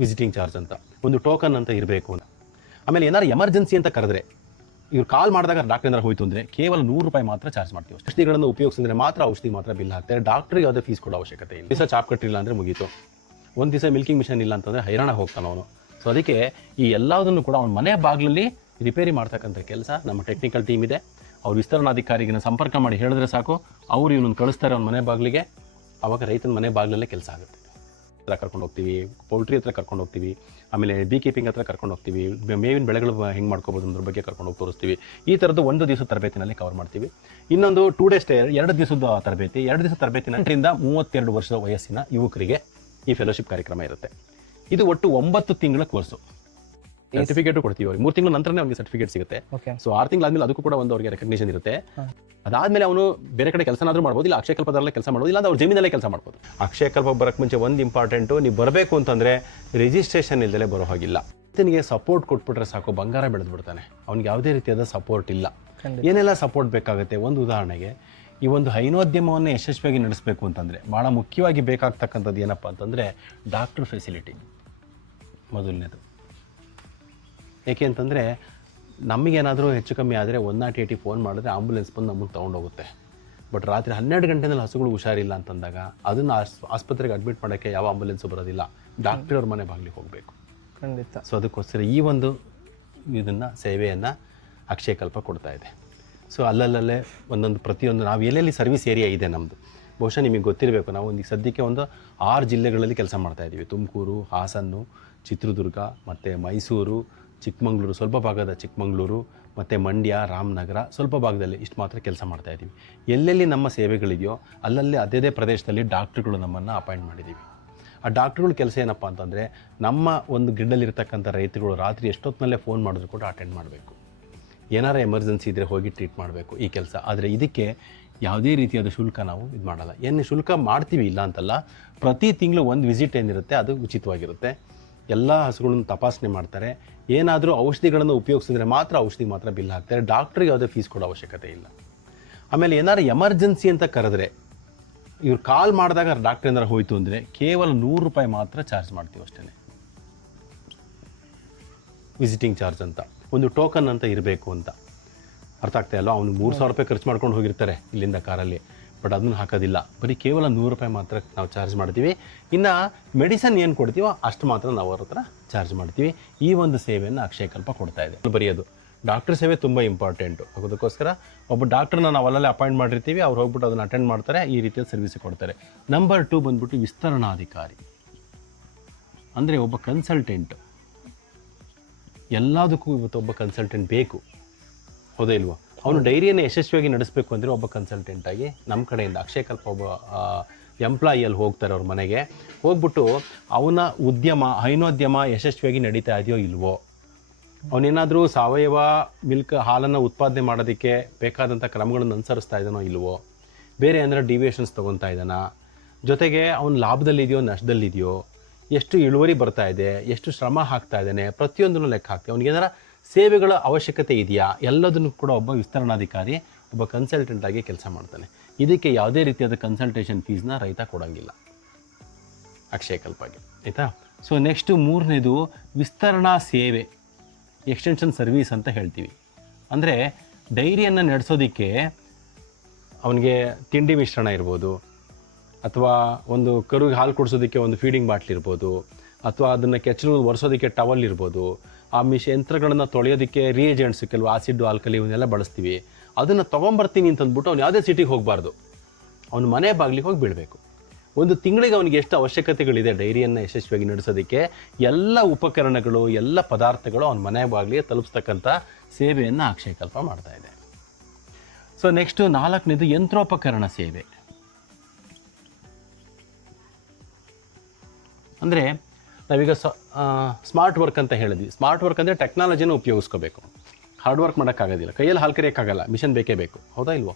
Visiting charge ಅಂತ, ಒಂದು token ಅಂತ ಇರಬೇಕು ಅಂತ. ಆಮೇಲೆ ಏನಾರು ಎಮರ್ಜೆನ್ಸಿ ಅಂತ ಕರೆದ್ರೆ ಇವ್ರು ಕಾಲ್ ಮಾಡಿದಾಗ ಡಾಕ್ಟರ್ ಏನಾರು ಹೋಯ್ತು ಅಂದರೆ ಕೇವಲ ₹100 ಮಾತ್ರ ಚಾರ್ಜ್ ಮಾಡ್ತೀವಿ. ಔಷಧಿಗಳನ್ನು ಉಪಯೋಗಿಸಿದ್ರೆ ಮಾತ್ರ ಔಷಧಿ ಮಾತ್ರ ಬಿಲ್ ಹಾಕ್ತಾರೆ. ಡಾಕ್ಟ್ರಿಗೆ ಯಾವುದೇ ಫೀಸ್ ಕೊಡೋ ಅವಶ್ಯಕತೆ ಇಲ್ಲ. ದಿವಸ ಚಾಪ್ ಕಟ್ಟಿಲ್ಲ ಅಂದರೆ ಮುಗೀತು. ಒಂದು ದಿವಸ ಮಿಲ್ಕಿಂಗ್ ಮಿಷನ್ ಇಲ್ಲ ಅಂತಂದರೆ ಹೈರಾಣ ಹೋಗ್ತಾನೆ ಅವನು. ಸೊ ಅದಕ್ಕೆ ಈ ಎಲ್ಲದನ್ನು ಕೂಡ ಅವ್ನ ಮನೆ ಬಾಗಿಲಲ್ಲಿ ರಿಪೇರಿ ಮಾಡ್ತಕ್ಕಂಥ ಕೆಲಸ ನಮ್ಮ ಟೆಕ್ನಿಕಲ್ ಟೀಮ್ ಇದೆ. ಅವ್ರು ವಿಸ್ತರಣಾಧಿಕಾರಿಗಳನ್ನ ಸಂಪರ್ಕ ಮಾಡಿ ಹೇಳಿದ್ರೆ ಸಾಕು, ಅವ್ರು ಇವನನ್ನು ಕಳಿಸ್ತಾರೆ ಅವ್ನ ಮನೆ ಬಾಗಿಲಿಗೆ. ಆವಾಗ ರೈತನ ಮನೆ ಬಾಗಿಲಲ್ಲೇ ಕೆಲಸ ಆಗುತ್ತೆ. ಹತ್ರ ಕರ್ಕೊಂಡು ಹೋಗ್ತೀವಿ, ಪೌಲ್ಟ್ರಿ ಹತ್ರ ಕರ್ಕೊಂಡು ಹೋಗ್ತೀವಿ, ಆಮೇಲೆ ಬೀ ಕೀಪಿಂಗ್ ಹತ್ರ ಕರ್ಕೊಂಡು ಹೋಗ್ತೀವಿ, ಮೇವಿನ ಬೆಳೆಗಳು ಹೆಂಗೆ ಮಾಡ್ಕೋಬೋದು ಅನ್ನೋದ್ರ ಬಗ್ಗೆ ಕರ್ಕೊಂಡು ಹೋಗಿ ತೋರಿಸ್ತೀವಿ. ಈ ಥರದ್ದು ಒಂದು ದಿವಸದ ತರಬೇತಿನಲ್ಲಿ ಕವರ್ ಮಾಡ್ತೀವಿ. ಇನ್ನೊಂದು 2 ಡೇಸ್ 2 ದಿವಸದ ತರಬೇತಿ. 2 ದಿವಸದ ತರಬೇತಿನ 32 ವರ್ಷದ ವಯಸ್ಸಿನ ಯುವಕರಿಗೆ ಈ ಫೆಲೋಶಿಪ್ ಕಾರ್ಯಕ್ರಮ ಇರುತ್ತೆ. ಇದು ಒಟ್ಟು 9 ತಿಂಗಳ ಕೋರ್ಸು. ಸರ್ಟಿಫಿಕೇಟು ಕೊಡ್ತೀವಿ ಅವ್ರಿಗೆ. 3 ತಿಂಗಳ ನಂತರನೇ ಅವ್ರಿಗೆ ಸರ್ಟಿಫಿಕೇಟ್ ಸಿಗುತ್ತೆ. ಸೊ 6 ತಿಂಗಳಾದ್ಮೇಲೆ ಅದಕ್ಕೂ ಕೂಡ ಒಂದು ಅವ್ರಿಗೆ ರೆಕಗ್ನಿಷನ್ ಇರುತ್ತೆ. ಅದಾದ್ಮೇಲೆ ಅವನು ಬೇರೆ ಕಡೆ ಕೆಲಸನಾದ್ರೂ ಮಾಡ್ಬೋದು, ಇಲ್ಲ ಅಕ್ಷಯ ಕಲ್ಪದಲ್ಲೇ ಕೆಲಸ ಮಾಡ್ಬೋದು, ಇಲ್ಲ ಅವ್ರ ಜಮೀನಲ್ಲೇ ಕೆಲಸ ಮಾಡ್ಬೋದು. ಅಕ್ಷಯ ಕಲ್ಪ ಬರೋಕ್ಕೆ ಮುಂಚೆ ಒಂದು ಇಂಪಾರ್ಟೆಂಟು, ನೀವು ಬರಬೇಕು ಅಂತಂದರೆ ರಿಜಿಸ್ಟ್ರೇಷನ್ ಇಲ್ಲದೆ ಬರೋ ಹಾಗಿಲ್ಲ. ರೈತನಿಗೆ ಸಪೋರ್ಟ್ ಕೊಟ್ಬಿಟ್ರೆ ಸಾಕು, ಬಂಗಾರ ಬೆಳೆದು ಬಿಡ್ತಾನೆ. ಅವ್ನಿಗೆ ಯಾವುದೇ ರೀತಿಯಾದ ಸಪೋರ್ಟ್ ಇಲ್ಲ. ಏನೆಲ್ಲ ಸಪೋರ್ಟ್ ಬೇಕಾಗುತ್ತೆ? ಒಂದು ಉದಾಹರಣೆಗೆ, ಈ ಒಂದು ಹೈನೋದ್ಯಮವನ್ನು ಯಶಸ್ವಿಯಾಗಿ ನಡೆಸಬೇಕು ಅಂತಂದರೆ ಭಾಳ ಮುಖ್ಯವಾಗಿ ಬೇಕಾಗ್ತಕ್ಕಂಥದ್ದು ಏನಪ್ಪ ಅಂತಂದರೆ ಡಾಕ್ಟರ್ ಫೆಸಿಲಿಟಿ ಮೊದಲನೇದು. ಏಕೆ ಅಂತಂದರೆ ನಮಗೇನಾದರೂ ಹೆಚ್ಚು ಕಮ್ಮಿ ಆದರೆ 108 ಫೋನ್ ಮಾಡಿದ್ರೆ ಆಂಬುಲೆನ್ಸ್ ಬಂದು ನಮಗೆ ತೊಗೊಂಡೋಗುತ್ತೆ. ಬಟ್ ರಾತ್ರಿ 12 ಗಂಟೆನಲ್ಲಿ ಹಸುಗಳು ಹುಷಾರಿಲ್ಲ ಅಂತಂದಾಗ ಅದನ್ನು ಆಸ್ಪತ್ರೆಗೆ ಅಡ್ಮಿಟ್ ಮಾಡೋಕ್ಕೆ ಯಾವ ಆಂಬುಲೆನ್ಸು ಬರೋದಿಲ್ಲ. ಡಾಕ್ಟ್ರ್ ಅವ್ರ ಮನೆ ಬಾಗಿಲಿಗೆ ಹೋಗಬೇಕು. ಖಂಡಿತ. ಸೊ ಅದಕ್ಕೋಸ್ಕರ ಈ ಒಂದು ಇದನ್ನು ಸೇವೆಯನ್ನು ಅಕ್ಷಯ ಕಲ್ಪ ಕೊಡ್ತಾ ಇದೆ. ಸೊ ಅಲ್ಲಲ್ಲೇ ಒಂದೊಂದು ಪ್ರತಿಯೊಂದು ನಾವು ಎಲ್ಲೆಲ್ಲಿ ಸರ್ವಿಸ್ ಏರಿಯಾ ಇದೆ ನಮ್ಮದು, ಬಹುಶಃ ನಿಮಗೆ ಗೊತ್ತಿರಬೇಕು. ನಾವು ಒಂದು ಸದ್ಯಕ್ಕೆ ಒಂದು 6 ಜಿಲ್ಲೆಗಳಲ್ಲಿ ಕೆಲಸ ಮಾಡ್ತಾಯಿದ್ದೀವಿ. ತುಮಕೂರು, ಹಾಸನ್ನು, ಚಿತ್ರದುರ್ಗ, ಮತ್ತು ಮೈಸೂರು, ಚಿಕ್ಕಮಂಗ್ಳೂರು, ಸ್ವಲ್ಪ ಭಾಗದ ಚಿಕ್ಕಮಂಗ್ಳೂರು, ಮತ್ತು ಮಂಡ್ಯ, ರಾಮನಗರ, ಸ್ವಲ್ಪ ಭಾಗದಲ್ಲಿ ಇಷ್ಟು ಮಾತ್ರ ಕೆಲಸ ಮಾಡ್ತಾಯಿದ್ದೀವಿ. ಎಲ್ಲೆಲ್ಲಿ ನಮ್ಮ ಸೇವೆಗಳಿದೆಯೋ ಅಲ್ಲಲ್ಲಿ ಅದೇ ಪ್ರದೇಶದಲ್ಲಿ ಡಾಕ್ಟ್ರುಗಳು ನಮ್ಮನ್ನು ಅಪಾಯಿಂಟ್ ಮಾಡಿದ್ದೀವಿ. ಆ ಡಾಕ್ಟ್ರುಗಳ ಕೆಲಸ ಏನಪ್ಪ ಅಂತಂದರೆ, ನಮ್ಮ ಒಂದು ಗಿಡ್ಡಲ್ಲಿರ್ತಕ್ಕಂಥ ರೈತರುಗಳು ರಾತ್ರಿ ಎಷ್ಟೊತ್ತಿನಲ್ಲೇ ಫೋನ್ ಮಾಡಿದ್ರು ಕೂಡ ಅಟೆಂಡ್ ಮಾಡಬೇಕು. ಏನಾರ ಎಮರ್ಜೆನ್ಸಿ ಇದ್ದರೆ ಹೋಗಿ ಟ್ರೀಟ್ ಮಾಡಬೇಕು, ಈ ಕೆಲಸ. ಆದರೆ ಇದಕ್ಕೆ ಯಾವುದೇ ರೀತಿಯಾದ ಶುಲ್ಕ ನಾವು ಇದು ಮಾಡಲ್ಲ. ಏನು ಶುಲ್ಕ ಮಾಡ್ತೀವಿ ಇಲ್ಲ ಅಂತಲ್ಲ, ಪ್ರತಿ ತಿಂಗಳು ಒಂದು ವಿಸಿಟ್ ಏನಿರುತ್ತೆ ಅದು ಉಚಿತವಾಗಿರುತ್ತೆ. ಎಲ್ಲ ಹಸುಗಳನ್ನು ತಪಾಸಣೆ ಮಾಡ್ತಾರೆ. ಏನಾದರೂ ಔಷಧಿಗಳನ್ನು ಉಪಯೋಗಿಸಿದ್ರೆ ಮಾತ್ರ ಔಷಧಿ ಮಾತ್ರ ಬಿಲ್ ಹಾಕ್ತಾರೆ. ಡಾಕ್ಟ್ರಿಗೆ ಯಾವುದೇ ಫೀಸ್ ಕೊಡೋ ಅವಶ್ಯಕತೆ ಇಲ್ಲ. ಆಮೇಲೆ ಎಮರ್ಜೆನ್ಸಿ ಅಂತ ಕರೆದ್ರೆ ಇವ್ರು ಕಾಲ್ ಮಾಡಿದಾಗ ಡಾಕ್ಟರ್ ಏನಾರು ಹೋಯ್ತು ಅಂದರೆ ಕೇವಲ ₹100 ಮಾತ್ರ ಚಾರ್ಜ್ ಮಾಡ್ತೀವಿ ಅಷ್ಟೇ. ವಿಸಿಟಿಂಗ್ ಚಾರ್ಜ್ ಅಂತ, ಒಂದು ಟೋಕನ್ ಅಂತ ಇರಬೇಕು ಅಂತ. ಅರ್ಥ ಆಗ್ತಾ ಇಲ್ಲ? ಅವ್ನು ₹3,000 ಖರ್ಚು ಮಾಡ್ಕೊಂಡು ಹೋಗಿರ್ತಾರೆ ಇಲ್ಲಿಂದ ಕಾರಲ್ಲಿ, ಬಟ್ ಅದನ್ನು ಹಾಕೋದಿಲ್ಲ. ಬರೀ ಕೇವಲ ₹100 ಮಾತ್ರ ನಾವು ಚಾರ್ಜ್ ಮಾಡ್ತೀವಿ. ಇನ್ನು ಮೆಡಿಸನ್ ಏನು ಕೊಡ್ತೀವೋ ಅಷ್ಟು ಮಾತ್ರ ನಾವು ಅವ್ರ ಹತ್ರ ಚಾರ್ಜ್ ಮಾಡ್ತೀವಿ. ಈ ಒಂದು ಸೇವೆಯನ್ನು ಅಕ್ಷಯ ಕಲ್ಪ ಕೊಡ್ತಾ ಇದೆ. ಬರೆಯೋದು ಡಾಕ್ಟರ್ ಸೇವೆ ತುಂಬ ಇಂಪಾರ್ಟೆಂಟು. ಅದಕ್ಕೋಸ್ಕರ ಒಬ್ಬ ಡಾಕ್ಟ್ರನ್ನ ನಾವು ಅಲ್ಲಲ್ಲೇ ಅಪಾಯಿಂಟ್ ಮಾಡಿರ್ತೀವಿ. ಅವ್ರು ಹೋಗ್ಬಿಟ್ಟು ಅದನ್ನು ಅಟೆಂಡ್ ಮಾಡ್ತಾರೆ, ಈ ರೀತಿಯ ಸರ್ವಿಸ್ ಕೊಡ್ತಾರೆ. ನಂಬರ್ 2 ಬಂದ್ಬಿಟ್ಟು ವಿಸ್ತರಣಾಧಿಕಾರಿ, ಅಂದರೆ ಒಬ್ಬ ಕನ್ಸಲ್ಟೆಂಟ್. ಎಲ್ಲದಕ್ಕೂ ಇವತ್ತು ಒಬ್ಬ ಕನ್ಸಲ್ಟೆಂಟ್ ಬೇಕು, ಹೌದಾ ಇಲ್ವೋ? ಅವನು ಡೈರಿಯನ್ನು ಯಶಸ್ವಿಯಾಗಿ ನಡೆಸಬೇಕು ಅಂದರೆ ಒಬ್ಬ ಕನ್ಸಲ್ಟೆಂಟಾಗಿ ನಮ್ಮ ಕಡೆಯಿಂದ ಅಕ್ಷಯ ಕಲ್ಪ ಒಬ್ಬ ಎಂಪ್ಲಾಯಿಯಲ್ಲಿ ಹೋಗ್ತಾರೆ ಅವ್ರ ಮನೆಗೆ. ಹೋಗ್ಬಿಟ್ಟು ಅವನ ಉದ್ಯಮ, ಹೈನೋದ್ಯಮ ಯಶಸ್ವಿಯಾಗಿ ನಡೀತಾ ಇದೆಯೋ ಇಲ್ವೋ, ಅವನೇನಾದರೂ ಸಾವಯವ ಹಾಲನ್ನು ಉತ್ಪಾದನೆ ಮಾಡೋದಕ್ಕೆ ಬೇಕಾದಂಥ ಕ್ರಮಗಳನ್ನು ಅನುಸರಿಸ್ತಾ ಇದ್ದಾನೋ ಇಲ್ವೋ, ಬೇರೆ ಅಂದರೆ ಡಿವಿಯೇಷನ್ಸ್ ತೊಗೊತಾ ಇದ್ದಾನ, ಜೊತೆಗೆ ಅವನು ಲಾಭದಲ್ಲಿದೆಯೋ ನಷ್ಟದಲ್ಲಿದೆಯೋ, ಎಷ್ಟು ಇಳುವರಿ ಬರ್ತಾ ಇದೆ, ಎಷ್ಟು ಶ್ರಮ ಹಾಕ್ತಾ ಇದ್ದಾನೆ, ಪ್ರತಿಯೊಂದನ್ನು ಲೆಕ್ಕ ಹಾಕ್ತೀವಿ. ಅವ್ನಿಗೆ ಏನಾರ ಸೇವೆಗಳ ಅವಶ್ಯಕತೆ ಇದೆಯಾ, ಎಲ್ಲದನ್ನು ಕೂಡ ಒಬ್ಬ ವಿಸ್ತರಣಾಧಿಕಾರಿ, ಒಬ್ಬ ಕನ್ಸಲ್ಟೆಂಟಾಗಿ ಕೆಲಸ ಮಾಡ್ತಾನೆ. ಇದಕ್ಕೆ ಯಾವುದೇ ರೀತಿಯಾದ ಕನ್ಸಲ್ಟೇಷನ್ ಫೀಸ್ನ ರೈತ ಕೊಡೋಂಗಿಲ್ಲ ಅಕ್ಷಯ ಕಲ್ಪಗೆ, ಆಯಿತಾ? ಸೊ ನೆಕ್ಸ್ಟು 3ನೇದು ವಿಸ್ತರಣಾ ಸೇವೆ, ಎಕ್ಸ್ಟೆನ್ಷನ್ ಸರ್ವೀಸ್ ಅಂತ ಹೇಳ್ತೀವಿ. ಅಂದರೆ ಡೈರಿಯನ್ನು ನಡೆಸೋದಕ್ಕೆ ಅವನಿಗೆ ತಿಂಡಿ ಮಿಶ್ರಣ ಇರ್ಬೋದು, ಅಥವಾ ಒಂದು ಕರುಗೆ ಹಾಲು ಕುಡಿಸೋದಕ್ಕೆ ಒಂದು ಫೀಡಿಂಗ್ ಬಾಟ್ಲ್ ಇರ್ಬೋದು, ಅಥವಾ ಅದನ್ನು ಕೆಚ್ಚಲು ಒರೆಸೋದಕ್ಕೆ ಟವಲ್ ಇರ್ಬೋದು. ಆ ಯಂತ್ರಗಳನ್ನು ತೊಳೆಯೋದಕ್ಕೆ ರಿಯೇಜೆಂಟ್ಸ್, ಕೆಲವು ಆಸಿಡ್, ಆಲ್ಕಲಿ ಇವನ್ನೆಲ್ಲ ಬಳಸ್ತೀವಿ. ಅದನ್ನು ತೊಗೊಂಬರ್ತೀನಿ ಅಂತಂದ್ಬಿಟ್ಟು ಅವ್ನು ಯಾವುದೇ ಸಿಟಿಗೆ ಹೋಗಬಾರ್ದು, ಅವನು ಮನೆ ಬಾಗಿಲಿಗೆ ಹೋಗಿ ಬೀಳಬೇಕು. ಒಂದು ತಿಂಗಳಿಗೆ ಅವನಿಗೆ ಎಷ್ಟು ಅವಶ್ಯಕತೆಗಳಿದೆ ಡೈರಿಯನ್ನು ಯಶಸ್ವಿಯಾಗಿ ನಡೆಸೋದಕ್ಕೆ, ಎಲ್ಲ ಉಪಕರಣಗಳು, ಎಲ್ಲ ಪದಾರ್ಥಗಳು ಅವನ ಮನೆ ಬಾಗಿಲಿಗೆ ತಲುಪಿಸ್ತಕ್ಕಂಥ ಸೇವೆಯನ್ನು ಅಕ್ಷಯ ಕಲ್ಪ ಮಾಡ್ತಾ ಇದೆ. ಸೊ ನೆಕ್ಸ್ಟು 4ನೇದು ಯಂತ್ರೋಪಕರಣ ಸೇವೆ. ಅಂದರೆ ನಾವೀಗ ಸ್ಮಾರ್ಟ್ ವರ್ಕ್ ಅಂತ ಹೇಳಿದ್ವಿ. ಸ್ಮಾರ್ಟ್ ವರ್ಕ್ ಅಂದರೆ ಟೆಕ್ನಾಲಜಿನ ಉಪಯೋಗಿಸ್ಕೋಬೇಕು. ಹಾರ್ಡ್ ವರ್ಕ್ ಮಾಡೋಕ್ಕಾಗೋದಿಲ್ಲ, ಕೈಯಲ್ಲಿ ಹಾಲು ಕರಿಯೋಕ್ಕಾಗಲ್ಲ, ಮಿಷನ್ ಬೇಕೇ ಬೇಕು, ಹೌದಾ ಇಲ್ವೋ?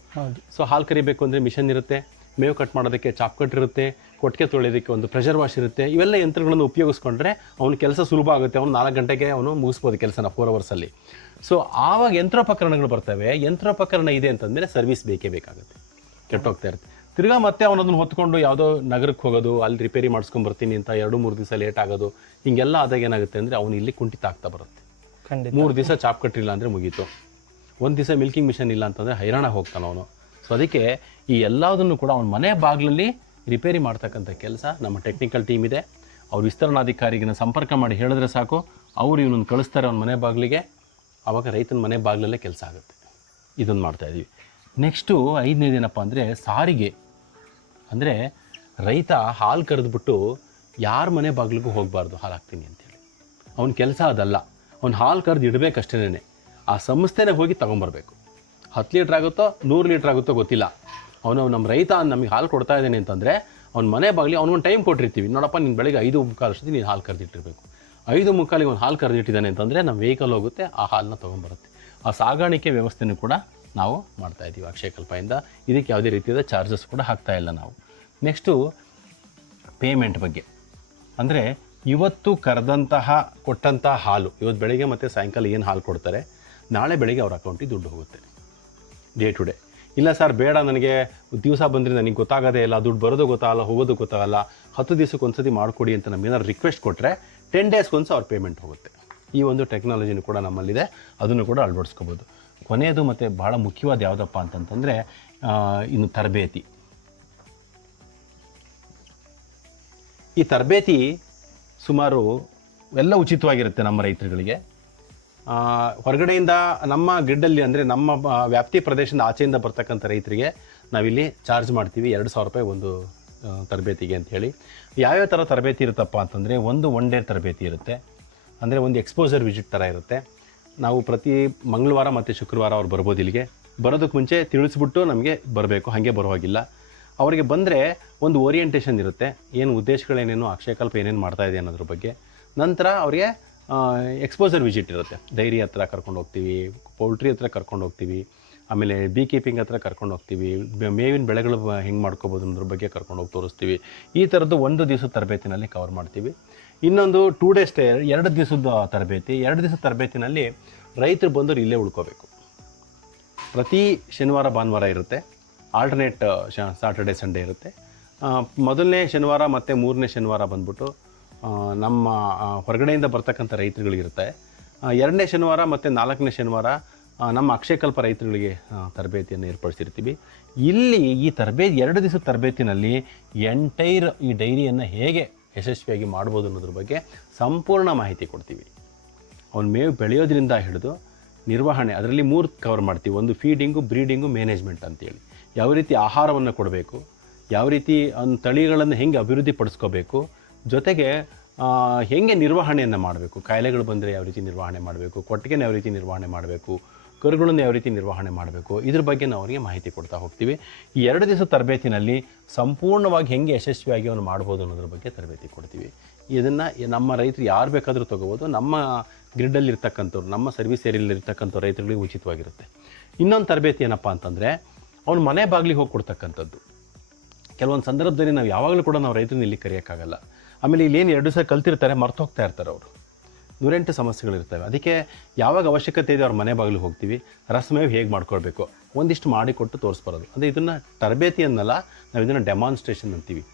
ಸೊ ಹಾಲು ಕರಿಬೇಕು ಅಂದರೆ ಮಿಷನ್ ಇರುತ್ತೆ, ಮೇವು ಕಟ್ ಮಾಡೋದಕ್ಕೆ ಚಾಪ್ ಕಟ್ ಇರುತ್ತೆ, ಕೊಟ್ಟಿಗೆ ತೊಳೆಯೋದಕ್ಕೆ ಒಂದು ಪ್ರೆಷರ್ ವಾಶ್ ಇರುತ್ತೆ. ಇವೆಲ್ಲ ಯಂತ್ರಗಳನ್ನು ಉಪಯೋಗಿಸ್ಕೊಂಡ್ರೆ ಅವನ ಕೆಲಸ ಸುಲಭ ಆಗುತ್ತೆ. ಅವನು 4 ಗಂಟೆಗೆ ಅವನು ಮುಗಿಸ್ಬೋದು ಕೆಲಸನ 4 ಅವರ್ಸಲ್ಲಿ. ಸೊ ಆವಾಗ ಯಂತ್ರೋಪಕರಣಗಳು ಬರ್ತವೆ. ಯಂತ್ರೋಪಕರಣ ಇದೆ ಅಂತಂದರೆ ಸರ್ವಿಸ್ ಬೇಕೇ ಬೇಕಾಗುತ್ತೆ, ಕೆಟ್ಟೋಗ್ತಾ ಇರುತ್ತೆ. ತಿರ್ಗಾ ಮತ್ತೆ ಅವನದನ್ನು ಹೊತ್ಕೊಂಡು ಯಾವುದೋ ನಗರಕ್ಕೆ ಹೋಗೋದು, ಅಲ್ಲಿ ರಿಪೇರಿ ಮಾಡಿಸ್ಕೊಂಬರ್ತೀನಿ ಅಂತ 2-3 ದಿವಸ ಲೇಟ್ ಆಗೋದು, ಹಿಂಗೆಲ್ಲ ಆದಾಗ ಏನಾಗುತ್ತೆ ಅಂದರೆ ಅವನು ಇಲ್ಲಿ ಕುಂಠಿತ ಆಗ್ತಾ ಬರುತ್ತೆ. 3 ದಿವಸ ಚಾಪ್ ಕಟ್ಟಿಲ್ಲ ಅಂದರೆ ಮುಗೀತು. 1 ದಿವಸ ಮಿಲ್ಕಿಂಗ್ ಮಿಷನ್ ಇಲ್ಲ ಅಂತಂದರೆ ಹೈರಾಣ ಹೋಗ್ತಾನೆ ಅವನು. ಸೊ ಅದಕ್ಕೆ ಈ ಎಲ್ಲದನ್ನು ಕೂಡ ಅವನ ಮನೆ ಬಾಗಿಲಲ್ಲಿ ರಿಪೇರಿ ಮಾಡ್ತಕ್ಕಂಥ ಕೆಲಸ ನಮ್ಮ ಟೆಕ್ನಿಕಲ್ ಟೀಮ್ ಇದೆ. ಅವ್ರು ವಿಸ್ತರಣಾಧಿಕಾರಿಗಿನ ಸಂಪರ್ಕ ಮಾಡಿ ಹೇಳಿದ್ರೆ ಸಾಕು, ಅವ್ರು ಇವನನ್ನು ಕಳಿಸ್ತಾರೆ ಅವನ ಮನೆ ಬಾಗಿಲಿಗೆ. ಆವಾಗ ರೈತನ ಮನೆ ಬಾಗಿಲಲ್ಲೇ ಕೆಲಸ ಆಗುತ್ತೆ. ಇದನ್ನು ಮಾಡ್ತಾಯಿದ್ವಿ. ನೆಕ್ಸ್ಟು 5ನೇದೇನಪ್ಪ ಅಂದರೆ ಸಾರಿಗೆ. ಅಂದರೆ ರೈತ ಹಾಲು ಕರೆದ್ಬಿಟ್ಟು ಯಾರ ಮನೆ ಬಾಗಿಲಿಗೂ ಹೋಗಬಾರ್ದು ಹಾಲು ಹಾಕ್ತೀನಿ ಅಂತೇಳಿ. ಅವನ ಕೆಲಸ ಅದಲ್ಲ. ಅವ್ನು ಹಾಲು ಕರೆದು ಇಡಬೇಕಷ್ಟೇನೆ. ಆ ಸಂಸ್ಥೆನೇ ಹೋಗಿ ತೊಗೊಂಬರ್ಬೇಕು. 10 ಲೀಟ್ರ್ ಆಗುತ್ತೋ 100 ಲೀಟ್ರ್ ಆಗುತ್ತೋ ಗೊತ್ತಿಲ್ಲ. ಅವನು ನಮ್ಮ ರೈತ ನಮಗೆ ಹಾಲು ಕೊಡ್ತಾ ಇದ್ದಾನೆ ಅಂತಂದರೆ ಅವ್ನ ಮನೆ ಬಾಗಿಲಿ ಅವ್ನಿಗೊಂದು ಟೈಮ್ ಕೊಟ್ಟಿರ್ತೀವಿ. ನೋಡಪ್ಪ ನೀನು ಬೆಳಗ್ಗೆ 5:45 ಅಷ್ಟೊತ್ತಿಗೆ ನೀನು ಹಾಲು ಕರೆದಿಟ್ಟಿರಬೇಕು. 5:45ಗೆ ಅವ್ನು ಹಾಲು ಕರೆದಿಟ್ಟಿದ್ದಾನೆ ಅಂತಂದರೆ ನಮ್ಮ ವೆಹಿಕಲ್ ಹೋಗುತ್ತೆ, ಆ ಹಾಲನ್ನ ತೊಗೊಂಬರುತ್ತೆ. ಆ ಸಾಗಾಣಿಕೆ ವ್ಯವಸ್ಥೆನೂ ಕೂಡ ನಾವು ಮಾಡ್ತಾಯಿದ್ದೀವಿ ಅಕ್ಷಯಕಲ್ಪದಿಂದ. ಇದಕ್ಕೆ ಯಾವುದೇ ರೀತಿಯಾದ ಚಾರ್ಜಸ್ ಕೂಡ ಹಾಕ್ತಾಯಿಲ್ಲ ನಾವು. ನೆಕ್ಸ್ಟು ಪೇಮೆಂಟ್ ಬಗ್ಗೆ. ಅಂದರೆ ಇವತ್ತು ಕರೆದಂತಹ ಕೊಟ್ಟಂತಹ ಹಾಲು, ಇವತ್ತು ಬೆಳಗ್ಗೆ ಮತ್ತು ಸಾಯಂಕಾಲ ಏನು ಹಾಲು ಕೊಡ್ತಾರೆ, ನಾಳೆ ಬೆಳಗ್ಗೆ ಅವ್ರ ಅಕೌಂಟಿಗೆ ದುಡ್ಡು ಹೋಗುತ್ತೆ ಡೇ ಟು ಡೇ. ಇಲ್ಲ ಸರ್ ಬೇಡ, ನನಗೆ ದಿವಸ ಬಂದರೆ ನನಗೆ ಗೊತ್ತಾಗೋದೇ ಇಲ್ಲ, ದುಡ್ಡು ಬರೋದು ಗೊತ್ತಾಗಲ್ಲ, ಹೋಗೋದು ಗೊತ್ತಾಗಲ್ಲ, 10 ದಿವಸಕ್ಕೆ ಒಂದ್ಸತಿ ಮಾಡಿಕೊಡಿ ಅಂತ ನಮ್ಗೆ ಏನಾದ್ರು ರಿಕ್ವೆಸ್ಟ್ ಕೊಟ್ಟರೆ 10 ಡೇಸ್ಗೊಂದು ಅವ್ರ ಪೇಮೆಂಟ್ ಹೋಗುತ್ತೆ. ಈ ಒಂದು ಟೆಕ್ನಾಲಜಿನೂ ಕೂಡ ನಮ್ಮಲ್ಲಿದೆ, ಅದನ್ನು ಕೂಡ ಅಳವಡಿಸ್ಕೋಬೋದು. ಕೊನೆಯದು ಮತ್ತು ಭಾಳ ಮುಖ್ಯವಾದ ಯಾವುದಪ್ಪ ಅಂತಂತಂದರೆ ಇನ್ನು ತರಬೇತಿ. ಈ ತರಬೇತಿ ಸುಮಾರು ಎಲ್ಲ ಉಚಿತವಾಗಿರುತ್ತೆ ನಮ್ಮ ರೈತರುಗಳಿಗೆ. ಹೊರಗಡೆಯಿಂದ ನಮ್ಮ ಗ್ರಿಡ್ಡಲ್ಲಿ ಅಂದರೆ ನಮ್ಮ ವ್ಯಾಪ್ತಿ ಪ್ರದೇಶದಿಂದ ಆಚೆಯಿಂದ ಬರ್ತಕ್ಕಂಥ ರೈತರಿಗೆ ನಾವಿಲ್ಲಿ ಚಾರ್ಜ್ ಮಾಡ್ತೀವಿ 2,000 ರೂಪಾಯಿ ಒಂದು ತರಬೇತಿಗೆ ಅಂಥೇಳಿ. ಯಾವ್ಯಾವ ಥರ ತರಬೇತಿ ಇರುತ್ತಪ್ಪ ಅಂತಂದರೆ, ಒಂದು 1 ಡೇ ತರಬೇತಿ ಇರುತ್ತೆ. ಅಂದರೆ ಒಂದು ಎಕ್ಸ್ಪೋಜರ್ ವಿಸಿಟ್ ಥರ ಇರುತ್ತೆ. ನಾವು ಪ್ರತಿ ಮಂಗಳವಾರ ಮತ್ತು ಶುಕ್ರವಾರ ಅವ್ರು ಬರ್ಬೋದು ಇಲ್ಲಿಗೆ. ಬರೋದಕ್ಕೆ ಮುಂಚೆ ತಿಳಿಸ್ಬಿಟ್ಟು ನಮಗೆ ಬರಬೇಕು, ಹಾಗೆ ಬರೋ ಹಾಗಿಲ್ಲ. ಅವರಿಗೆ ಬಂದರೆ ಒಂದು ಓರಿಯೆಂಟೇಷನ್ ಇರುತ್ತೆ, ಏನು ಉದ್ದೇಶಗಳೇನೇನು, ಅಕ್ಷಯಕಲ್ಪ ಏನೇನು ಮಾಡ್ತಾಯಿದೆ ಅನ್ನೋದ್ರ ಬಗ್ಗೆ. ನಂತರ ಅವರಿಗೆ ಎಕ್ಸ್ಪೋಜರ್ ವಿಸಿಟ್ ಇರುತ್ತೆ. ಡೈರಿ ಹತ್ರ ಕರ್ಕೊಂಡು ಹೋಗ್ತೀವಿ, ಪೌಲ್ಟ್ರಿ ಹತ್ರ ಕರ್ಕೊಂಡು ಹೋಗ್ತೀವಿ, ಆಮೇಲೆ ಬೀ ಕೀಪಿಂಗ್ ಹತ್ರ ಕರ್ಕೊಂಡು ಹೋಗ್ತೀವಿ, ಮೇವಿನ ಬೆಳೆಗಳು ಹೆಂಗೆ ಮಾಡ್ಕೋಬೋದು ಅನ್ನೋದ್ರ ಬಗ್ಗೆ ಕರ್ಕೊಂಡು ಹೋಗಿ ತೋರಿಸ್ತೀವಿ. ಈ ಥರದ್ದು 1 ದಿವಸದ ತರಬೇತಿನಲ್ಲಿ ಕವರ್ ಮಾಡ್ತೀವಿ. ಇನ್ನೊಂದು 2 ಡೇ ಸ್ಟೇ, 2 ದಿವಸದ ತರಬೇತಿ. 2 ದಿವಸದ ತರಬೇತಿನಲ್ಲಿ ರೈತರು ಬಂದವರು ಇಲ್ಲೇ ಉಳ್ಕೋಬೇಕು. ಪ್ರತಿ ಶನಿವಾರ ಭಾನುವಾರ ಇರುತ್ತೆ, ಆಲ್ಟರ್ನೇಟ್ ಸಾಟರ್ಡೆ ಸಂಡೇ ಇರುತ್ತೆ. ಮೊದಲನೇ ಶನಿವಾರ ಮತ್ತು 3ನೇ ಶನಿವಾರ ಬಂದ್ಬಿಟ್ಟು ನಮ್ಮ ಹೊರಗಡೆಯಿಂದ ಬರ್ತಕ್ಕಂಥ ರೈತರುಗಳಿಗಿರುತ್ತೆ. 2ನೇ ಶನಿವಾರ ಮತ್ತು 4ನೇ ಶನಿವಾರ ನಮ್ಮ ಅಕ್ಷಯಕಲ್ಪ ರೈತರುಗಳಿಗೆ ತರಬೇತಿಯನ್ನು ಏರ್ಪಡಿಸಿರ್ತೀವಿ. ಇಲ್ಲಿ ಈ ತರಬೇತಿ 2 ದಿವಸದ ತರಬೇತಿನಲ್ಲಿ ಎಂಟೈರ್ ಈ ಡೈರಿಯನ್ನು ಹೇಗೆ ಯಶಸ್ವಿಯಾಗಿ ಮಾಡ್ಬೋದು ಅನ್ನೋದ್ರ ಬಗ್ಗೆ ಸಂಪೂರ್ಣ ಮಾಹಿತಿ ಕೊಡ್ತೀವಿ. ಅವ್ನು ಮೇವು ಬೆಳೆಯೋದ್ರಿಂದ ಹಿಡಿದು ನಿರ್ವಹಣೆ, ಅದರಲ್ಲಿ 3 ಕವರ್ ಮಾಡ್ತೀವಿ. ಒಂದು ಫೀಡಿಂಗು, ಬ್ರೀಡಿಂಗು, ಮ್ಯಾನೇಜ್ಮೆಂಟ್ ಅಂತೇಳಿ. ಯಾವ ರೀತಿ ಆಹಾರವನ್ನು ಕೊಡಬೇಕು, ಯಾವ ರೀತಿ ತಳಿಗಳನ್ನು ಹೆಂಗೆ ಅಭಿವೃದ್ಧಿ ಪಡಿಸ್ಕೋಬೇಕು, ಜೊತೆಗೆ ಹೇಗೆ ನಿರ್ವಹಣೆಯನ್ನು ಮಾಡಬೇಕು, ಕಾಯಿಲೆಗಳು ಬಂದರೆ ಯಾವ ರೀತಿ ನಿರ್ವಹಣೆ ಮಾಡಬೇಕು, ಕೊಟ್ಟಿಗೆನ ಯಾವ ರೀತಿ ನಿರ್ವಹಣೆ ಮಾಡಬೇಕು, ಕರುಗಳನ್ನು ಯಾವ ರೀತಿ ನಿರ್ವಹಣೆ ಮಾಡಬೇಕು, ಇದ್ರ ಬಗ್ಗೆ ನಾವು ಅವರಿಗೆ ಮಾಹಿತಿ ಕೊಡ್ತಾ ಹೋಗ್ತೀವಿ. ಈ 2 ದಿವಸದ ತರಬೇತಿನಲ್ಲಿ ಸಂಪೂರ್ಣವಾಗಿ ಹೆಂಗೆ ಯಶಸ್ವಿಯಾಗಿ ಅವನು ಮಾಡ್ಬೋದು ಅನ್ನೋದ್ರ ಬಗ್ಗೆ ತರಬೇತಿ ಕೊಡ್ತೀವಿ. ಇದನ್ನು ನಮ್ಮ ರೈತರು ಯಾರು ಬೇಕಾದರೂ ತೊಗೋಬೋದು. ನಮ್ಮ ಗ್ರಿಡ್ಡಲ್ಲಿ ಇರ್ತಕ್ಕಂಥವ್ರು, ನಮ್ಮ ಸರ್ವಿಸ್ ಏರಿಯಲ್ಲಿರ್ತಕ್ಕಂಥ ರೈತರುಗಳಿಗೆ ಉಚಿತವಾಗಿರುತ್ತೆ. ಇನ್ನೊಂದು ತರಬೇತಿ ಏನಪ್ಪ ಅಂತಂದರೆ, ಅವ್ನು ಮನೆ ಬಾಗಿಲಿಗೆ ಹೋಗಿ ಕೊಡ್ತಕ್ಕಂಥದ್ದು. ಕೆಲವೊಂದು ಸಂದರ್ಭದಲ್ಲಿ ನಾವು ಯಾವಾಗಲೂ ಕೂಡ ನಾವು ರೈತರನ್ನ ಇಲ್ಲಿ ಕರೆಯೋಕ್ಕಾಗಲ್ಲ. ಆಮೇಲೆ ಇಲ್ಲೇನು 2 ದಿವಸ ಕಲ್ತಿರ್ತಾರೆ, ಮರ್ತು ಹೋಗ್ತಾ ಇರ್ತಾರೆ ಅವರು. 108 ಸಮಸ್ಯೆಗಳಿರ್ತವೆ. ಅದಕ್ಕೆ ಯಾವಾಗ ಅವಶ್ಯಕತೆ ಇದೆ ಅವ್ರ ಮನೆ ಬಾಗಿಲಿಗೆ ಹೋಗ್ತೀವಿ. ರಸಮೇವ್ ಹೇಗೆ ಮಾಡ್ಕೊಳ್ಬೇಕು ಒಂದಿಷ್ಟು ಮಾಡಿಕೊಟ್ಟು ತೋರಿಸ್ಬರೋದು. ಅಂದರೆ ಇದನ್ನು ತರಬೇತಿ ಅನ್ನಲ್ಲ, ನಾವು ಇದನ್ನು ಡೆಮಾನ್ಸ್ಟ್ರೇಷನ್ ಅಂತೀವಿ.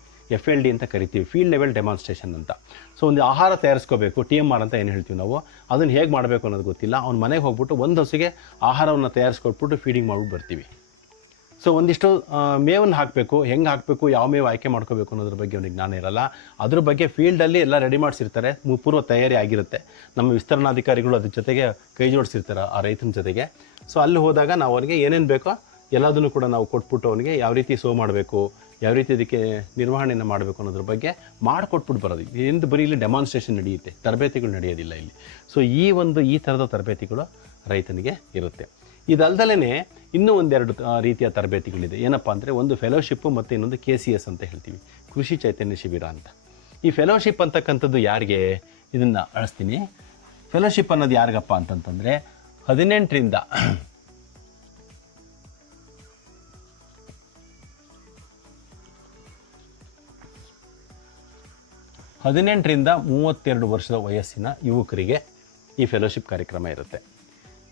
FLD ಅಂತ ಕರಿತೀವಿ, ಫೀಲ್ಡ್ ಲೆವೆಲ್ ಡೆಮಾನ್ಸ್ಟ್ರೇಷನ್ ಅಂತ. ಸೊ ಒಂದು ಆಹಾರ ತಯಾರಿಸ್ಕೋಬೇಕು, TMR ಅಂತ ಏನು ಹೇಳ್ತೀವಿ ನಾವು, ಅದನ್ನು ಹೇಗೆ ಮಾಡಬೇಕು ಅನ್ನೋದು ಗೊತ್ತಿಲ್ಲ. ಅವ್ನ ಮನೆಗೆ ಹೋಗ್ಬಿಟ್ಟು ಒಂದು ಹಸುಗೆ ಆಹಾರವನ್ನು ತಯಾರಿಸ್ಕೊಟ್ಬಿಟ್ಟು ಫೀಡಿಂಗ್ ಮಾಡ್ಬಿಟ್ಟು ಬರ್ತೀವಿ. ಸೊ ಒಂದಿಷ್ಟು ಮೇವನ್ನು ಹಾಕಬೇಕು, ಹೆಂಗೆ ಹಾಕಬೇಕು, ಯಾವ ಮೇವು ಆಯ್ಕೆ ಮಾಡ್ಕೋಬೇಕು ಅನ್ನೋದ್ರ ಬಗ್ಗೆ ಅವನಿಗೆ ಜ್ಞಾನ ಇರಲ್ಲ. ಅದ್ರ ಬಗ್ಗೆ ಫೀಲ್ಡಲ್ಲಿ ಎಲ್ಲ ರೆಡಿ ಮಾಡಿಸಿರ್ತಾರೆ, ಪೂರ್ವ ತಯಾರಿ ಆಗಿರುತ್ತೆ. ನಮ್ಮ ವಿಸ್ತರಣಾಧಿಕಾರಿಗಳು ಅದ್ರ ಜೊತೆಗೆ ಕೈ ಜೋಡಿಸಿರ್ತಾರೆ ಆ ರೈತನ ಜೊತೆಗೆ. ಸೊ ಅಲ್ಲಿ ಹೋದಾಗ ನಾವು ಅವನಿಗೆ ಏನೇನು ಬೇಕೋ ಎಲ್ಲದನ್ನು ಕೂಡ ನಾವು ಕೊಟ್ಬಿಟ್ಟು ಅವನಿಗೆ ಯಾವ ರೀತಿ ಸೋ ಮಾಡಬೇಕು, ಯಾವ ರೀತಿ ಅದಕ್ಕೆ ನಿರ್ವಹಣೆಯನ್ನು ಮಾಡಬೇಕು ಅನ್ನೋದ್ರ ಬಗ್ಗೆ ಮಾಡಿಕೊಟ್ಬಿಟ್ಟು ಬರೋದು. ಎಂದು ಬರೀ ಇಲ್ಲಿ ಡೆಮಾನ್ಸ್ಟ್ರೇಷನ್ ನಡೆಯುತ್ತೆ, ತರಬೇತಿಗಳು ನಡೆಯೋದಿಲ್ಲ ಇಲ್ಲಿ. ಸೊ ಈ ಥರದ ತರಬೇತಿಗಳು ರೈತನಿಗೆ ಇರುತ್ತೆ. ಇದಲ್ದಲೇ ಇನ್ನೂ 1-2 ರೀತಿಯ ತರಬೇತಿಗಳಿದೆ. ಏನಪ್ಪ ಅಂದರೆ, ಒಂದು ಫೆಲೋಶಿಪ್ಪು ಮತ್ತು ಇನ್ನೊಂದು KCS ಅಂತ ಹೇಳ್ತೀವಿ, ಕೃಷಿ ಚೈತನ್ಯ ಶಿಬಿರ ಅಂತ. ಈ ಫೆಲೋಶಿಪ್ ಅಂತಕ್ಕಂಥದ್ದು ಯಾರಿಗೆ, ಇದನ್ನು ಅಳಿಸ್ತೀನಿ. ಫೆಲೋಶಿಪ್ ಅನ್ನೋದು ಯಾರಿಗಪ್ಪ ಅಂತಂತಂದರೆ, 18ರಿಂದ 32 ವರ್ಷದ ವಯಸ್ಸಿನ ಯುವಕರಿಗೆ ಈ ಫೆಲೋಶಿಪ್ ಕಾರ್ಯಕ್ರಮ ಇರುತ್ತೆ.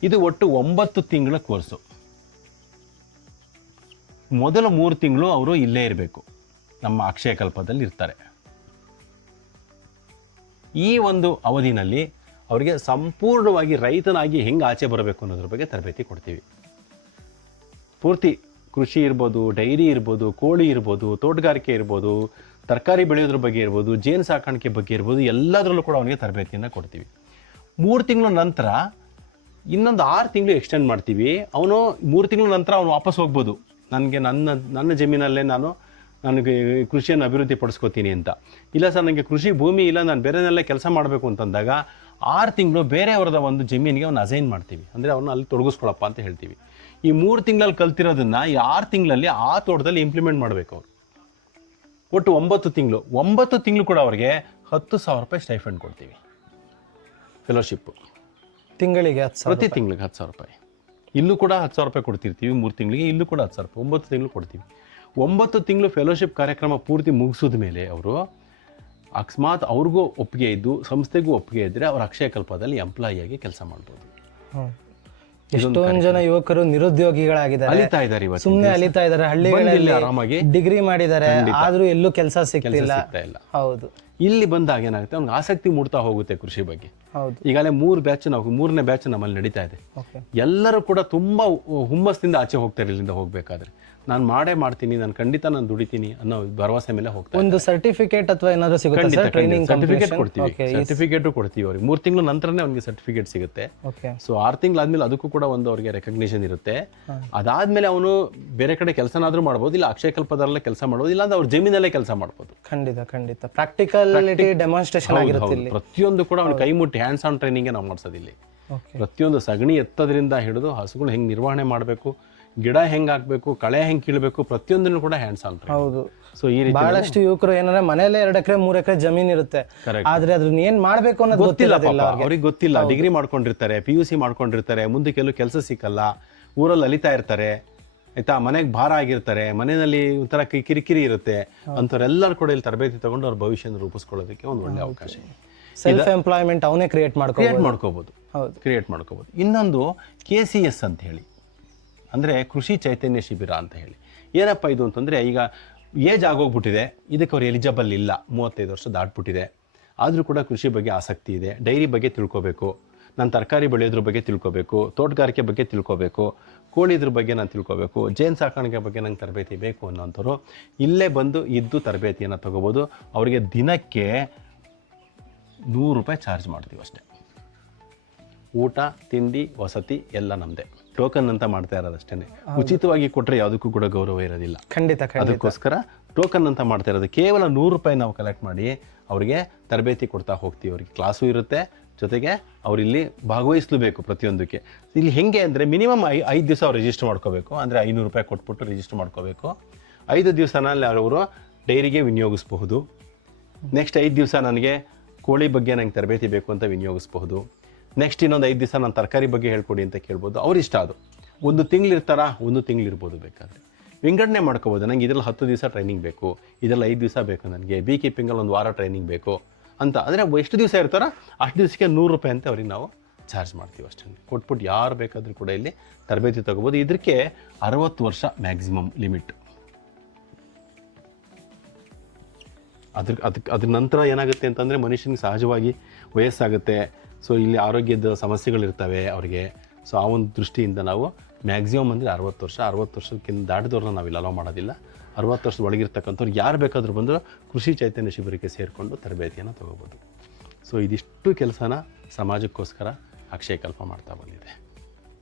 ಇದು ಒಟ್ಟು 9 ತಿಂಗಳ ಕೋರ್ಸು. ಮೊದಲ 3 ತಿಂಗಳು ಅವರು ಇಲ್ಲೇ ಇರಬೇಕು, ನಮ್ಮ ಅಕ್ಷಯ ಕಲ್ಪದಲ್ಲಿ ಇರ್ತಾರೆ. ಈ ಒಂದು ಅವಧಿನಲ್ಲಿ ಅವರಿಗೆ ಸಂಪೂರ್ಣವಾಗಿ ರೈತನಾಗಿ ಹೆಂಗೆ ಆಚೆ ಬರಬೇಕು ಅನ್ನೋದ್ರ ಬಗ್ಗೆ ತರಬೇತಿ ಕೊಡ್ತೀವಿ. ಪೂರ್ತಿ ಕೃಷಿ ಇರ್ಬೋದು, ಡೈರಿ ಇರ್ಬೋದು, ಕೋಳಿ ಇರ್ಬೋದು, ತೋಟಗಾರಿಕೆ ಇರ್ಬೋದು, ತರಕಾರಿ ಬೆಳೆಯೋದ್ರ ಬಗ್ಗೆ ಇರ್ಬೋದು, ಜೇನು ಸಾಕಾಣಿಕೆ ಬಗ್ಗೆ ಇರ್ಬೋದು, ಎಲ್ಲದರಲ್ಲೂ ಕೂಡ ಅವನಿಗೆ ತರಬೇತಿಯನ್ನು ಕೊಡ್ತೀವಿ. 3 ತಿಂಗಳ ನಂತರ ಇನ್ನೊಂದು 6 ತಿಂಗಳು ಎಕ್ಸ್ಟೆಂಡ್ ಮಾಡ್ತೀವಿ. ಅವನು 3 ತಿಂಗಳ ನಂತರ ಅವನು ವಾಪಸ್ ಹೋಗ್ಬೋದು, ನನಗೆ ನನ್ನ ಜಮೀನಲ್ಲೇ ನನಗೆ ಕೃಷಿಯನ್ನು ಅಭಿವೃದ್ಧಿ ಪಡಿಸ್ಕೋತೀನಿ ಅಂತ. ಇಲ್ಲ ಸರ್, ನನಗೆ ಕೃಷಿ ಭೂಮಿ ಇಲ್ಲ, ನಾನು ಬೇರೆನೆಲ್ಲ ಕೆಲಸ ಮಾಡಬೇಕು ಅಂತಂದಾಗ 6 ತಿಂಗಳು ಬೇರೆಯವರದ ಒಂದು ಜಮೀನಿಗೆ ಅವ್ನು ಅಸೈನ್ ಮಾಡ್ತೀವಿ. ಅಂದರೆ ಅವ್ನು ಅಲ್ಲಿ ತೊಡಗಿಸ್ಕೊಳಪ್ಪ ಅಂತ ಹೇಳ್ತೀವಿ. ಈ 3 ತಿಂಗಳಲ್ಲಿ ಕಲ್ತಿರೋದನ್ನು ಈ 6 ತಿಂಗಳಲ್ಲಿ ಆ ತೋಟದಲ್ಲಿ ಇಂಪ್ಲಿಮೆಂಟ್ ಮಾಡಬೇಕು ಅವರು. ಒಟ್ಟು 9 ತಿಂಗಳು ಕೂಡ ಅವ್ರಿಗೆ 10,000 ರೂಪಾಯಿ ಸ್ಟೈಫಂಡ್ ಕೊಡ್ತೀವಿ. ಫೆಲೋಶಿಪ್ಪು ತಿಂಗಳಿಗೆ 10,000, ಪ್ರತಿ ತಿಂಗಳಿಗೆ 10,000 ರೂಪಾಯಿ. ಇಲ್ಲೂ ಕೂಡ 10,000 ರೂಪಾಯಿ ಕೊಡ್ತಿರ್ತೀವಿ 3 ತಿಂಗಳಿಗೆ, ಇಲ್ಲೂ ಕೂಡ 10,000 ರೂಪಾಯಿ, 9 ತಿಂಗಳು ಕೊಡ್ತೀವಿ. 9 ತಿಂಗಳು ಫೆಲೋಶಿಪ್ ಕಾರ್ಯಕ್ರಮ ಪೂರ್ತಿ ಮುಗಿಸಿದ ಮೇಲೆ ಅವರು ಅಕಸ್ಮಾತ್ ಅವ್ರಿಗೂ ಒಪ್ಪಿಗೆ ಇದ್ದು ಸಂಸ್ಥೆಗೂ ಒಪ್ಪಿಗೆ ಇದ್ದರೆ ಅವ್ರು ಅಕ್ಷಯ ಕಲ್ಪದಲ್ಲಿ ಎಂಪ್ಲಾಯಿಯಾಗಿ ಕೆಲಸ ಮಾಡ್ಬೋದು. ಎಷ್ಟೊಂದು ಜನ ಯುವಕರು ನಿರುದ್ಯೋಗಿಗಳಾಗಿದ್ದಾರೆ, ಅಲಿತಾ ಇದ್ದಾರೆ, ಇವತ್ತು ಸುಮ್ಮನೆ ಅಲಿತಾ ಇದ್ದಾರೆ, ಹಳ್ಳಿಗಳಲ್ಲಿ ಆರಾಮಾಗಿ ಡಿಗ್ರಿ ಮಾಡಿದ್ದಾರೆ, ಆದ್ರೂ ಎಲ್ಲೂ ಕೆಲಸ ಸಿಗ್ತಿಲ್ಲ. ಇಲ್ಲ. ಹೌದು, ಇಲ್ಲಿ ಬಂದಾಗ ಏನಾಗುತ್ತೆ, ಅವ್ನಿಗೆ ಆಸಕ್ತಿ ಮೂಡ್ತಾ ಹೋಗುತ್ತೆ ಕೃಷಿ ಬಗ್ಗೆ. ಹೌದು. ಈಗಾಗಲೇ 3ನೇ ಬ್ಯಾಚ್ ನಮ್ಮಲ್ಲಿ ನಡೀತಾ ಇದೆ. ಎಲ್ಲರೂ ಕೂಡ ತುಂಬಾ ಹುಮ್ಮಸ್ಸಿಂದ ಆಚೆ ಹೋಗ್ತಾರೆ. ಇಲ್ಲಿಂದ ಹೋಗ್ಬೇಕಾದ್ರೆ ನಾನು ಮಾಡ್ತೀನಿ, ನಾನು ಖಂಡಿತ ನಾನು ದುಡಿತೀನಿ ಅನ್ನೋ ಭರವಸೆ ಮೇಲೆ ಹೋಗ್ತಾರೆ. ಒಂದು ಸರ್ಟಿಫಿಕೇಟ್ ಅಥವಾ ಏನಾದರೂ ಸಿಗುತ್ತೆ, ಟ್ರೈನಿಂಗ್ ಸರ್ಟಿಫಿಕೇಟ್ ಕೊಡ್ತೀವಿ. ಸರ್ಟಿಫಿಕೇಟು ಕೊಡ್ತೀವಿ ಅವ್ರಿಗೆ. 3 ತಿಂಗಳು ನಂತರನೇ ಅವ್ರಿಗೆ ಸರ್ಟಿಫಿಕೇಟ್ ಸಿಗುತ್ತೆ. ಸೊ 6 ತಿಂಗಳಾದ್ಮೇಲೆ ಅದಕ್ಕೂ ಕೂಡ ಒಂದು ಅವ್ರಿಗೆ ರೆಕಗ್ನಿಷನ್ ಇರುತ್ತೆ. ಅದಾದ್ಮೇಲೆ ಅವನು ಬೇರೆ ಕಡೆ ಕೆಲಸನಾದ್ರೂ ಮಾಡ್ಬೋದು, ಇಲ್ಲ ಅಕ್ಷಯ ಕಲ್ಪದಲ್ಲೇ ಕೆಲಸ ಮಾಡ್ಬೋದು, ಇಲ್ಲ ಅಂದ್ರೆ ಅವ್ರ ಜಮೀನಲ್ಲೇ ಕೆಲಸ ಮಾಡ್ಬೋದು. ಖಂಡಿತ ಪ್ರಾಕ್ಟಿಕಲಿಟಿ ಡೆಮಾನ್ಸ್ಟ್ರೇಷನ್ ಆಗಿರುತ್ತೆ. ಪ್ರತಿಯೊಂದು ಕೂಡ ಅವ್ನು ಕೈ ಮುಟ್ಟಿ ಹ್ಯಾಂಡ್ಸ್ ಆನ್ ಟ್ರೈನಿಂಗ್ ನಾವು ಮಾಡಿಸೋದಿಲ್ಲ. ಪ್ರತಿಯೊಂದು ಸಗಣಿ ಎತ್ತೋದ್ರಿಂದ ಹಿಡಿದು ಹಸುಗಳು ಹೆಂಗೆ ನಿರ್ವಹಣೆ ಮಾಡಬೇಕು, ಗಿಡ ಹೆಂಗೆ ಹಾಕಬೇಕು, ಕಳೆ ಹೆಂಗೆ ಕೀಳಬೇಕು, ಪ್ರತಿಯೊಂದನ್ನು ಕೂಡ ಹ್ಯಾಂಡ್ಸ್ ಆನ್. ಹೌದು. ಸೊ ಈ ರೀತಿ ಬಹಳಷ್ಟು ಯುವಕರು ಏನಂದ್ರೆ ಮನೆಯಲ್ಲೇ 2 ಎಕರೆ 3 ಎಕರೆ ಜಮೀನ್ ಇರುತ್ತೆ, ಆದ್ರೆ ಅದನ್ನ ಏನ್ ಮಾಡ್ಬೇಕು ಅನ್ನೋದು ಗೊತ್ತಿಲ್ಲ. ಅವ್ರಿಗೆ ಗೊತ್ತಿಲ್ಲ. ಡಿಗ್ರಿ ಮಾಡ್ಕೊಂಡಿರ್ತಾರೆ, PUC ಮಾಡ್ಕೊಂಡಿರ್ತಾರೆ, ಮುಂದೆ ಕೆಲವು ಕೆಲಸ ಸಿಕ್ಕಲ್ಲ, ಊರಲ್ಲಿ ಅಲಿತಾ ಇರ್ತಾರೆ, ಆಯ್ತಾ, ಮನೆಗೆ ಭಾರ ಆಗಿರ್ತಾರೆ, ಮನೆಯಲ್ಲಿ ಒಂಥರ ಕಿರಿಕಿರಿ ಇರುತ್ತೆ. ಅಂಥವ್ರೆಲ್ಲರೂ ಕೂಡ ಇಲ್ಲಿ ತರಬೇತಿ ತಗೊಂಡು ಅವ್ರ ಭವಿಷ್ಯನ ರೂಪಿಸ್ಕೊಳ್ಳೋದಕ್ಕೆ ಒಂದು ಒಳ್ಳೆ ಅವಕಾಶ. ಸೆಲ್ಫ್ ಎಂಪ್ಲಾಯ್ಮೆಂಟ್ ಅವನೇ ಕ್ರಿಯೇಟ್ ಮಾಡ್ಕೋಬಹುದು. ಇನ್ನೊಂದು KCS ಅಂತ ಹೇಳಿ, ಅಂದರೆ ಕೃಷಿ ಚೈತನ್ಯ ಶಿಬಿರ ಅಂತ ಹೇಳಿ. ಏನಪ್ಪ ಇದು ಅಂತಂದರೆ, ಈಗ ಏಜ್ ಆಗೋಗ್ಬಿಟ್ಟಿದೆ, ಇದಕ್ಕೆ ಅವ್ರು ಎಲಿಜಿಬಲ್ ಇಲ್ಲ, 35 ವರ್ಷ ದಾಟ್ಬಿಟ್ಟಿದೆ, ಆದರೂ ಕೂಡ ಕೃಷಿ ಬಗ್ಗೆ ಆಸಕ್ತಿ ಇದೆ, ಡೈರಿ ಬಗ್ಗೆ ತಿಳ್ಕೊಬೇಕು, ನಾನು ತರಕಾರಿ ಬೆಳೆಯೋದ್ರ ಬಗ್ಗೆ ತಿಳ್ಕೊಬೇಕು, ತೋಟಗಾರಿಕೆ ಬಗ್ಗೆ ತಿಳ್ಕೊಬೇಕು, ಕೋಳಿದ್ರ ಬಗ್ಗೆ ನಾನು ತಿಳ್ಕೊಬೇಕು, ಜೇನು ಸಾಕಾಣಿಕೆ ಬಗ್ಗೆ ನಂಗೆ ತರಬೇತಿ ಬೇಕು ಅನ್ನೋಂಥವ್ರು ಇಲ್ಲೇ ಬಂದು ಇದ್ದು ತರಬೇತಿಯನ್ನು ತಗೋಬೋದು. ಅವರಿಗೆ ದಿನಕ್ಕೆ 100 ರೂಪಾಯಿ ಚಾರ್ಜ್ ಮಾಡ್ತೀವಿ ಅಷ್ಟೇ. ಊಟ, ತಿಂಡಿ, ವಸತಿ ಎಲ್ಲ ನಮ್ಮದೇ. ಟೋಕನ್ ಅಂತ ಮಾಡ್ತಾ ಇರೋದಷ್ಟೇ. ಉಚಿತವಾಗಿ ಕೊಟ್ಟರೆ ಯಾವುದಕ್ಕೂ ಕೂಡ ಗೌರವ ಇರೋದಿಲ್ಲ. ಖಂಡಿತ. ಅದಕ್ಕೋಸ್ಕರ ಟೋಕನ್ ಅಂತ ಮಾಡ್ತಾ ಇರೋದು. ಕೇವಲ 100 ರೂಪಾಯಿ ನಾವು ಕಲೆಕ್ಟ್ ಮಾಡಿ ಅವರಿಗೆ ತರಬೇತಿ ಕೊಡ್ತಾ ಹೋಗ್ತೀವಿ. ಅವ್ರಿಗೆ ಕ್ಲಾಸು ಇರುತ್ತೆ, ಜೊತೆಗೆ ಅವರಿಲ್ಲಿ ಭಾಗವಹಿಸಲೇಬೇಕು ಪ್ರತಿಯೊಂದಕ್ಕೆ. ಇಲ್ಲಿ ಹೆಂಗೆ ಅಂದರೆ ಮಿನಿಮಮ್ 5 ದಿವಸ ಅವ್ರು ರಿಜಿಸ್ಟರ್ ಮಾಡ್ಕೋಬೇಕು. ಅಂದರೆ 500 ರೂಪಾಯಿ ಕೊಟ್ಬಿಟ್ಟು ರಿಜಿಸ್ಟರ್ ಮಾಡ್ಕೋಬೇಕು. 5 ದಿವಸನಲ್ಲಿ ಅವರು ಡೈರಿಗೆ ವಿನಿಯೋಗಿಸಬಹುದು. ನೆಕ್ಸ್ಟ್ 5 ದಿವಸ ನನಗೆ ಕೋಳಿ ಬಗ್ಗೆ ನಂಗೆ ತರಬೇತಿ ಬೇಕು ಅಂತ ವಿನಿಯೋಗಿಸಬಹುದು. ನೆಕ್ಸ್ಟ್ ಇನ್ನೊಂದು 5 ದಿವಸ ನಾನು ತರಕಾರಿ ಬಗ್ಗೆ ಹೇಳ್ಕೊಡಿ ಅಂತ ಕೇಳ್ಬೋದು. ಅವ್ರಿಷ್ಟ. ಅದು 1 ತಿಂಗಳು ಇರ್ತಾರಾ, 1 ತಿಂಗಳು ಇರ್ಬೋದು. ಬೇಕಾದರೆ ವಿಂಗಡಣೆ ಮಾಡ್ಕೋಬೋದು. ನಂಗೆ ಇದರಲ್ಲಿ 10 ದಿವಸ ಟ್ರೈನಿಂಗ್ ಬೇಕು, ಇದರಲ್ಲಿ 5 ದಿವಸ ಬೇಕು, ನನಗೆ ಬೀ ಕೀಪಿಂಗಲ್ಲಿ 1 ವಾರ ಟ್ರೈನಿಂಗ್ ಬೇಕು ಅಂತ. ಅಂದರೆ ಎಷ್ಟು ದಿವಸ ಇರ್ತಾರೋ ಅಷ್ಟು ದಿವಸಕ್ಕೆ 100 ರೂಪಾಯಿ ಅಂತ ಅವ್ರಿಗೆ ನಾವು ಚಾರ್ಜ್ ಮಾಡ್ತೀವಿ ಅಷ್ಟೇ. ಕೊಟ್ಬಿಟ್ಟು ಯಾರು ಬೇಕಾದರೂ ಕೂಡ ಇಲ್ಲಿ ತರಬೇತಿ ತೊಗೋಬೋದು. ಇದಕ್ಕೆ 60 ವರ್ಷ ಮ್ಯಾಕ್ಸಿಮಮ್ ಲಿಮಿಟ್. ಅದ್ರ ನಂತರ ಏನಾಗುತ್ತೆ ಅಂತಂದರೆ ಮನುಷ್ಯನಿಗೆ ಸಹಜವಾಗಿ ವಯಸ್ಸಾಗುತ್ತೆ. ಸೊ ಇಲ್ಲಿ ಆರೋಗ್ಯದ ಸಮಸ್ಯೆಗಳಿರ್ತವೆ ಅವರಿಗೆ. ಸೊ ಆ ಒಂದು ದೃಷ್ಟಿಯಿಂದ ನಾವು ಮ್ಯಾಕ್ಸಿಮಮ್ ಅಂದರೆ 60 ವರ್ಷ. 60 ವರ್ಷಕ್ಕಿಂತ ದಾಟಿದವ್ರನ್ನ ನಾವಿಲ್ಲಿ ಅಲೋ ಮಾಡೋದಿಲ್ಲ. 60 ವರ್ಷದ ಒಳಗಿರ್ತಕ್ಕಂಥವ್ರು ಯಾರು ಬೇಕಾದರೂ ಬಂದರೂ ಕೃಷಿ ಚೈತನ್ಯ ಶಿಬಿರಕ್ಕೆ ಸೇರಿಕೊಂಡು ತರಬೇತಿಯನ್ನು ತೊಗೋಬೋದು. ಸೊ ಇದಿಷ್ಟು ಕೆಲಸನ ಸಮಾಜಕ್ಕೋಸ್ಕರ ಅಕ್ಷಯ ಕಲ್ಪ ಮಾಡ್ತಾ ಬಂದಿದೆ.